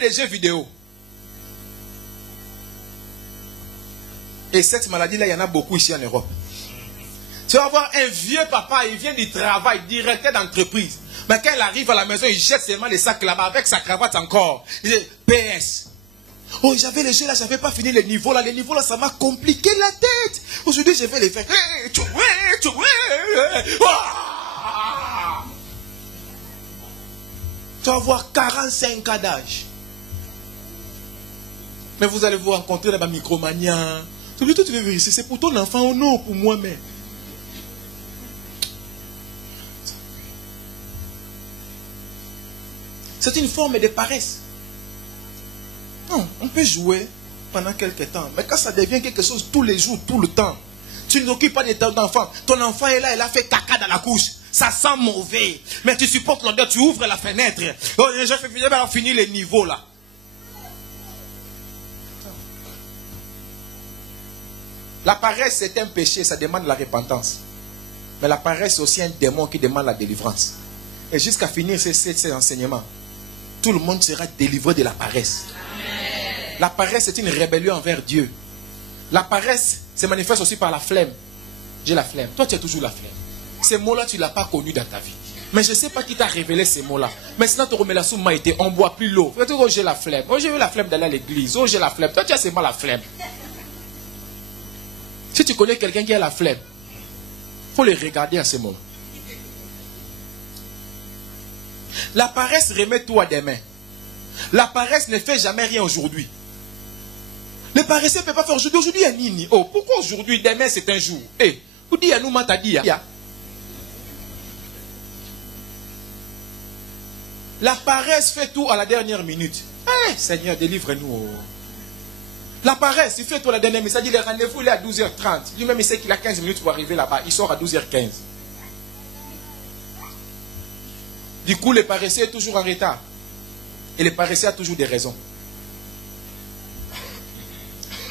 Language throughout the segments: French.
Des jeux vidéo. Et cette maladie-là, il y en a beaucoup ici en Europe. Tu vas voir un vieux papa, il vient du travail, directeur d'entreprise. Mais quand il arrive à la maison, il jette seulement les sacs là-bas avec sa cravate encore. Il dit, PS. Oh, j'avais les jeux là, j'avais pas fini les niveaux là. Les niveaux là, ça m'a compliqué la tête. Aujourd'hui, je vais les faire. Tu vas voir 45 ans d'âge. Mais vous allez vous rencontrer dans la micromania. Tu veux vérifier, c'est pour ton enfant ou non, pour moi-même. C'est une forme de paresse. Non, on peut jouer pendant quelques temps. Mais quand ça devient quelque chose tous les jours, tout le temps, tu ne t'occupes pas de ton enfant. Ton enfant est là, il a fait caca dans la couche. Ça sent mauvais. Mais tu supportes l'odeur, tu ouvres la fenêtre. Oh, j'ai fini les niveaux là. La paresse, c'est un péché, ça demande la repentance. Mais la paresse, c'est aussi un démon qui demande la délivrance. Et jusqu'à finir ces enseignements, tout le monde sera délivré de la paresse. Amen. La paresse, c'est une rébellion envers Dieu. La paresse se manifeste aussi par la flemme. J'ai la flemme. Toi, tu as toujours la flemme. Ces mots-là, tu ne l'as pas connu dans ta vie. Mais je ne sais pas qui t'a révélé ces mots-là. Mais sinon, tu remets la soupe, on ne boit plus l'eau. Oh, j'ai la flemme. Oh, j'ai eu la flemme d'aller à l'église. Oh, j'ai la flemme. Toi, tu as seulement la flemme. Si tu connais quelqu'un qui a la flemme, il faut le regarder à ce moment. La paresse remet tout à demain. La paresse ne fait jamais rien aujourd'hui. Le paresseux ne peut pas faire aujourd'hui. Aujourd'hui, il y a Nini. Oh, pourquoi aujourd'hui? Demain, c'est un jour. Eh, vous dites à nous, t'as dit. La paresse fait tout à la dernière minute. Eh, Seigneur, délivre-nous. La paresse, il fait tout à la dernière minute. Ça dit, le rendez-vous, il est à 12h30. Lui-même, il sait qu'il a 15 minutes pour arriver là-bas. Il sort à 12h15. Du coup, le paresseux est toujours en retard. Et le paresseux a toujours des raisons.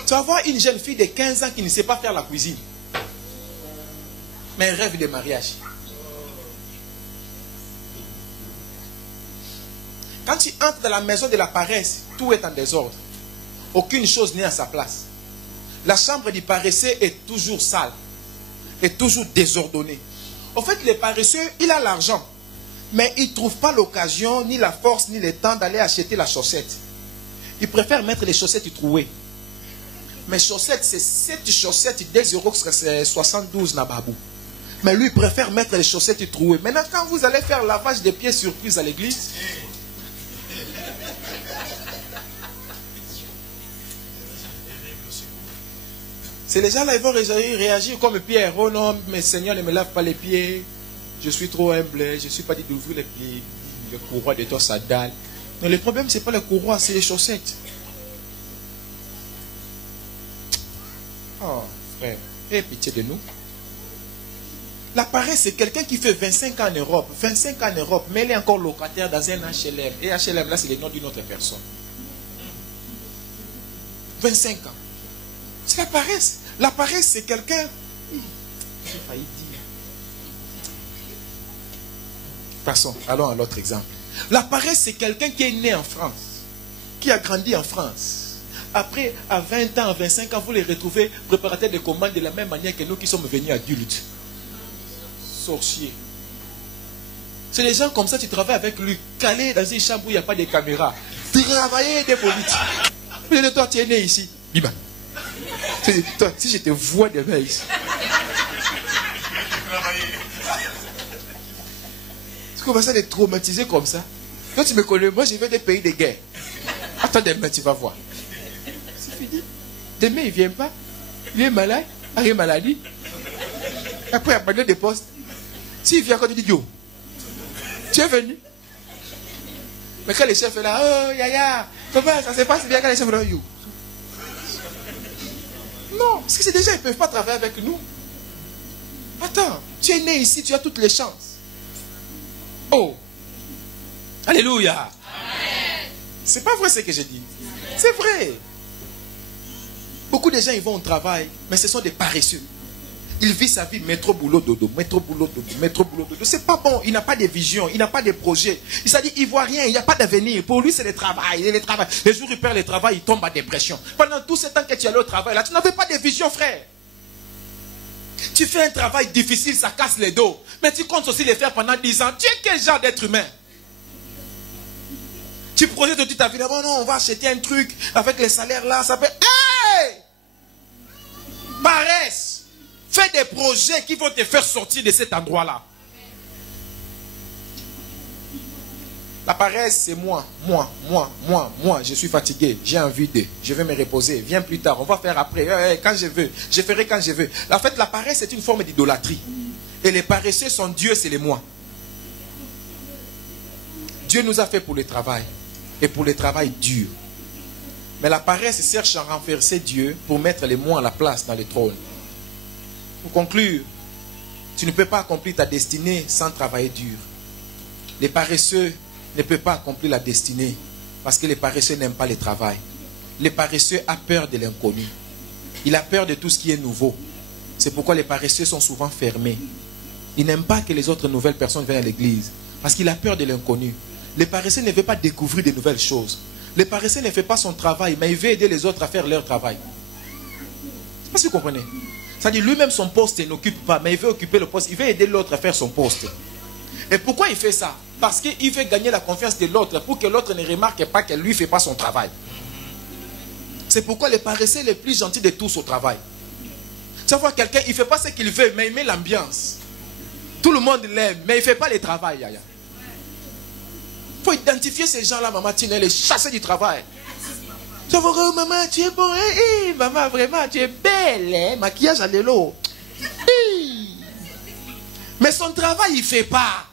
Tu vas voir une jeune fille de 15 ans qui ne sait pas faire la cuisine. Mais elle rêve de mariage. Quand tu entres dans la maison de la paresse, tout est en désordre. Aucune chose n'est à sa place. La chambre du paresseux est toujours sale. Est toujours désordonnée. En fait, le paresseux, il a l'argent. Mais il ne trouve pas l'occasion, ni la force, ni le temps d'aller acheter la chaussette. Il préfère mettre les chaussettes trouées. Mais chaussettes, c'est 7 chaussettes, 2,72 Nababou. Mais lui, il préfère mettre les chaussettes trouées. Maintenant, quand vous allez faire lavage des pieds surprise à l'église, c'est les gens là, ils vont réagir comme Pierre. Oh non, mais Seigneur ne me lave pas les pieds. Je suis trop humble. Je ne suis pas dit d'ouvrir les pieds. Le courroie de ton sandal. Non, le problème, ce n'est pas le courroie, c'est les chaussettes. Oh, frère, aie pitié de nous. La paresse, c'est quelqu'un qui fait 25 ans en Europe. 25 ans en Europe, mais il est encore locataire dans un HLM. Et HLM, là, c'est le nom d'une autre personne. 25 ans. C'est la paresse. La paresse, c'est quelqu'un... J'ai failli dire. Passons, allons à l'autre exemple. La paresse, c'est quelqu'un qui est né en France, qui a grandi en France. Après, à 20 ans, à 25 ans, vous les retrouvez préparateurs de commandes de la même manière que nous qui sommes venus adultes. Sorciers. C'est des gens comme ça, tu travailles avec lui, calé dans une chambre où il n'y a pas de caméra. Travailler des politiques. Vous dites, toi, tu es né ici. Biba. Toi, si je te vois demain ici. Tu commences à les traumatiser comme ça. Toi, tu me connais, moi, je viens des pays de guerre. Attends demain, tu vas voir. C'est fini. Demain, il ne vient pas. Il est malade, il a une maladie. Après, il a abandonné des postes. S'il vient quand tu dis, yo, tu es venu. Mais quand les chefs sont là, oh, yaya, comment ça se passe bien quand les chefs sont là, yo. Non, parce que c'est déjà, ils ne peuvent pas travailler avec nous. Attends, tu es né ici, tu as toutes les chances. Oh, Alléluia. C'est pas vrai ce que j'ai dit. C'est vrai. Beaucoup de gens, ils vont au travail, mais ce sont des paresseux. Il vit sa vie métro, boulot, dodo, métro, boulot, dodo, métro, boulot, dodo. C'est pas bon. Il n'a pas de vision, il n'a pas de projet. Il s'est dit, il voit rien, il n'y a pas d'avenir. Pour lui, c'est le travail. Les jours où il perd le travail, il tombe en dépression. Pendant tout ce temps que tu es allé au travail, là, tu n'avais pas de vision, frère. Tu fais un travail difficile, ça casse les dos. Mais tu comptes aussi le faire pendant 10 ans. Tu es quel genre d'être humain? Tu projettes toute ta vie. Oh non, on va acheter un truc avec les salaires là. Ça peut... Hey! Paresse. Fais des projets qui vont te faire sortir de cet endroit-là. La paresse, c'est moi. Je suis fatigué. J'ai envie de. Je vais me reposer. Viens plus tard. On va faire après. Quand je veux. Je ferai quand je veux. En fait, la paresse, c'est une forme d'idolâtrie. Et les paresseux sont Dieu, c'est les moi. Dieu nous a fait pour le travail. Et pour le travail dur. Mais la paresse cherche à renverser Dieu pour mettre les moi à la place dans le trône. Pour conclure, tu ne peux pas accomplir ta destinée sans travailler dur. Les paresseux ne peuvent pas accomplir la destinée parce que les paresseux n'aiment pas le travail. Les paresseux ont peur de l'inconnu. Il a peur de tout ce qui est nouveau. C'est pourquoi les paresseux sont souvent fermés. Il n'aime pas que les autres nouvelles personnes viennent à l'église parce qu'il a peur de l'inconnu. Les paresseux ne veulent pas découvrir de nouvelles choses. Les paresseux ne fait pas son travail, mais il veut aider les autres à faire leur travail. Je ne sais pas si vous comprenez. C'est-à-dire lui-même son poste il n'occupe pas, mais il veut occuper le poste. Il veut aider l'autre à faire son poste. Et pourquoi il fait ça? Parce qu'il veut gagner la confiance de l'autre pour que l'autre ne remarque pas qu'elle lui ne fait pas son travail. C'est pourquoi les paresseux les plus gentils de tous au travail. Tu vois quelqu'un, il ne fait pas ce qu'il veut, mais il met l'ambiance. Tout le monde l'aime, mais il ne fait pas le travail. Il faut identifier ces gens-là, maman Tina, les chasser du travail. Tu vois, oh, maman, tu es beau, hein? Maman, vraiment, tu es belle, hein? Maquillage à l'élo. Mais son travail, il ne fait pas.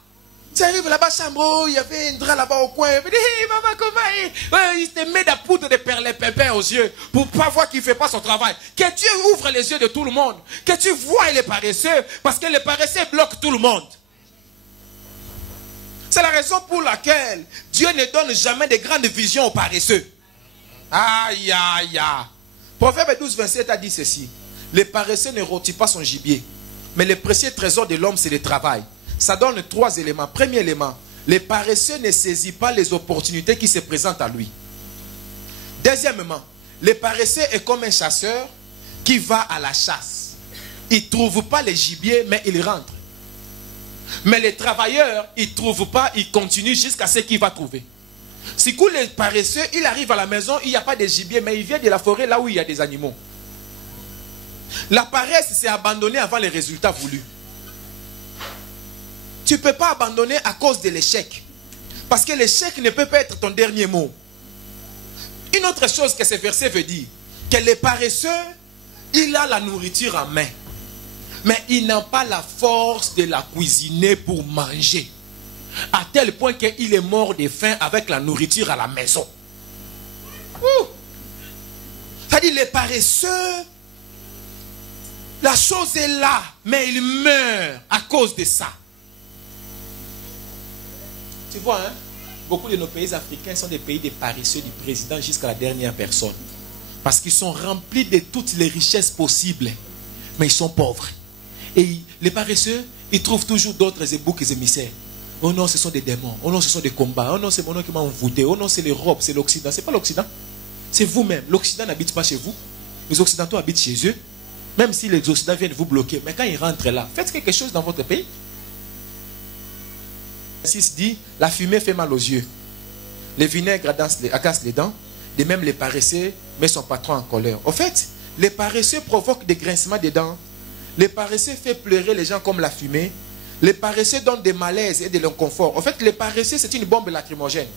Tu arrives là-bas, chambre, il y avait un drap là-bas au coin. Il dit, hey, maman, comment il te met de la poudre de perlépépin aux yeux pour ne pas voir qu'il ne fait pas son travail. Que Dieu ouvre les yeux de tout le monde. Que tu vois les paresseux, parce que les paresseux bloquent tout le monde. C'est la raison pour laquelle Dieu ne donne jamais de grandes visions aux paresseux. Aïe, aïe, aïe. Proverbe 12, 27 a dit ceci. Les paresseux ne rôtissent pas son gibier. Mais le précieux trésor de l'homme, c'est le travail. Ça donne 3 éléments. Premier élément, les paresseux ne saisissent pas les opportunités qui se présentent à lui. Deuxièmement, le paresseux est comme un chasseur qui va à la chasse. Il ne trouve pas les gibiers, mais il rentre. Mais les travailleurs, ils ne trouvent pas, ils continuent jusqu'à ce qu'il va trouver. Si coup les paresseux, il arrive à la maison, il n'y a pas de gibier, mais il vient de la forêt là où il y a des animaux. La paresse, c'est abandonner avant les résultats voulus. Tu ne peux pas abandonner à cause de l'échec. Parce que l'échec ne peut pas être ton dernier mot. Une autre chose que ce verset veut dire, que les paresseux, il a la nourriture en main. Mais il n'a pas la force de la cuisiner pour manger. À tel point qu'il est mort de faim avec la nourriture à la maison. C'est-à-dire les paresseux, la chose est là, mais il meurt à cause de ça. Tu vois, hein? Beaucoup de nos pays africains sont des pays de paresseux du président jusqu'à la dernière personne. Parce qu'ils sont remplis de toutes les richesses possibles. Mais ils sont pauvres. Et les paresseux, ils trouvent toujours d'autres boucs émissaires. Oh non, ce sont des démons. Oh non, ce sont des combats. Oh non, c'est mon nom qui m'a envoûté. Oh non, c'est l'Europe, c'est l'Occident. Ce n'est pas l'Occident. C'est vous-même. L'Occident n'habite pas chez vous. Les Occidentaux habitent chez eux. Même si les Occidentaux viennent vous bloquer. Mais quand ils rentrent là, faites quelque chose dans votre pays. 6 dit, la fumée fait mal aux yeux. Les vinaigres agacent les dents. De même, les paresseux met son patron en colère. Au fait, les paresseux provoquent des grincements des dents. Les paresseux font pleurer les gens comme la fumée. Les paresseux donnent des malaises et de l'inconfort. En fait, les paresseux, c'est une bombe lacrymogène.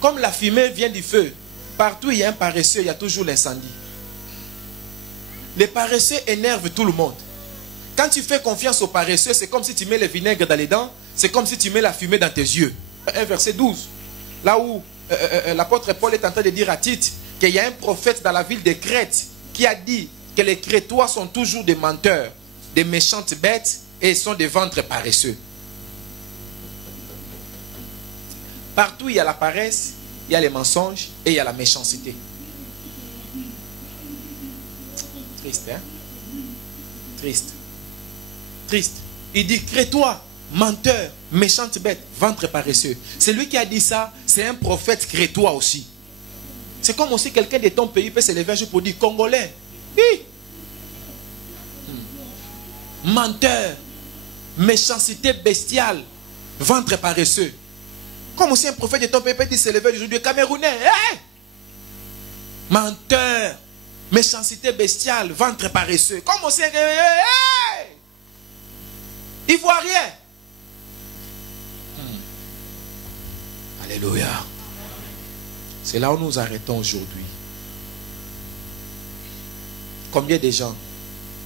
Comme la fumée vient du feu, partout où il y a un paresseux, il y a toujours l'incendie. Les paresseux énervent tout le monde. Quand tu fais confiance aux paresseux, c'est comme si tu mets le vinaigre dans les dents, c'est comme si tu mets la fumée dans tes yeux. 1 verset 12. Là où l'apôtre Paul est en train de dire à Tite qu'il y a un prophète dans la ville de Crète qui a dit que les Crétois sont toujours des menteurs, des méchantes bêtes et sont des ventres paresseux. Partout il y a la paresse, il y a les mensonges et il y a la méchanceté. Triste, hein? Triste. Triste. Il dit, crée-toi, menteur, méchante bête, ventre paresseux. Celui qui a dit ça, c'est un prophète crétois aussi. C'est comme aussi quelqu'un de ton pays peut se lever un jour pour dire, Congolais. Oui. Menteur, méchanceté bestiale, ventre paresseux. Comme aussi un prophète de ton pays peut dire, se lever aujourd'hui, Camerounais. Hey! Menteur, méchanceté bestiale, ventre paresseux. Comme aussi un... Hey! Ivoirien. Alléluia. C'est là où nous arrêtons aujourd'hui. Combien de gens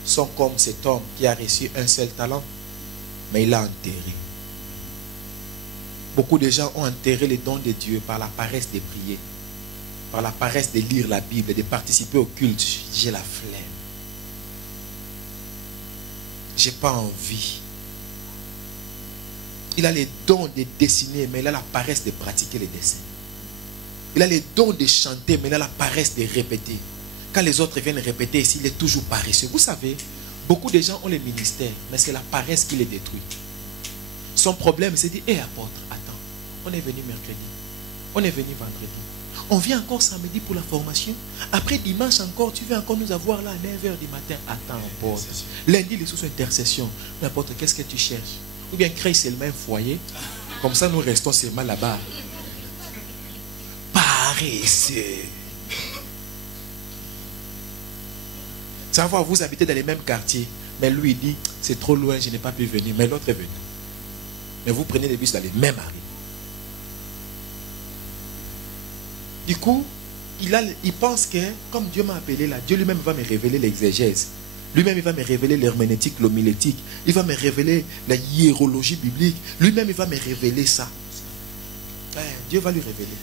sont comme cet homme qui a reçu un seul talent, mais il l'a enterré. Beaucoup de gens ont enterré les dons de Dieu par la paresse de prier, par la paresse de lire la Bible, de participer au culte. J'ai la flemme. J'ai pas envie. Il a les dons de dessiner, mais il a la paresse de pratiquer les dessins. Il a les dons de chanter, mais il a la paresse de répéter. Quand les autres viennent répéter ici, il est toujours paresseux. Vous savez, beaucoup de gens ont le ministère, mais c'est la paresse qui les détruit. Son problème, c'est de dire, hé apôtre, attends, on est venu mercredi, on est venu vendredi, on vient encore samedi pour la formation, après dimanche encore, tu veux encore nous avoir là à 9h du matin. Attends, apôtre. Lundi, les sous intercession. Mais apôtre, qu'est-ce que tu cherches? Ou bien crée seulement un foyer, comme ça nous restons seulement là-bas. Paresseux. Ça va, vous habitez dans les mêmes quartiers, mais lui il dit, c'est trop loin, je n'ai pas pu venir, mais l'autre est venu. Mais vous prenez les bus dans les mêmes arrêts. Du coup, il pense que, comme Dieu m'a appelé là, Dieu lui-même va me révéler l'exégèse. Lui-même, il va me révéler l'herméneutique, l'homilétique. Il va me révéler la hiérologie biblique. Lui-même, il va me révéler ça. Dieu va lui révéler.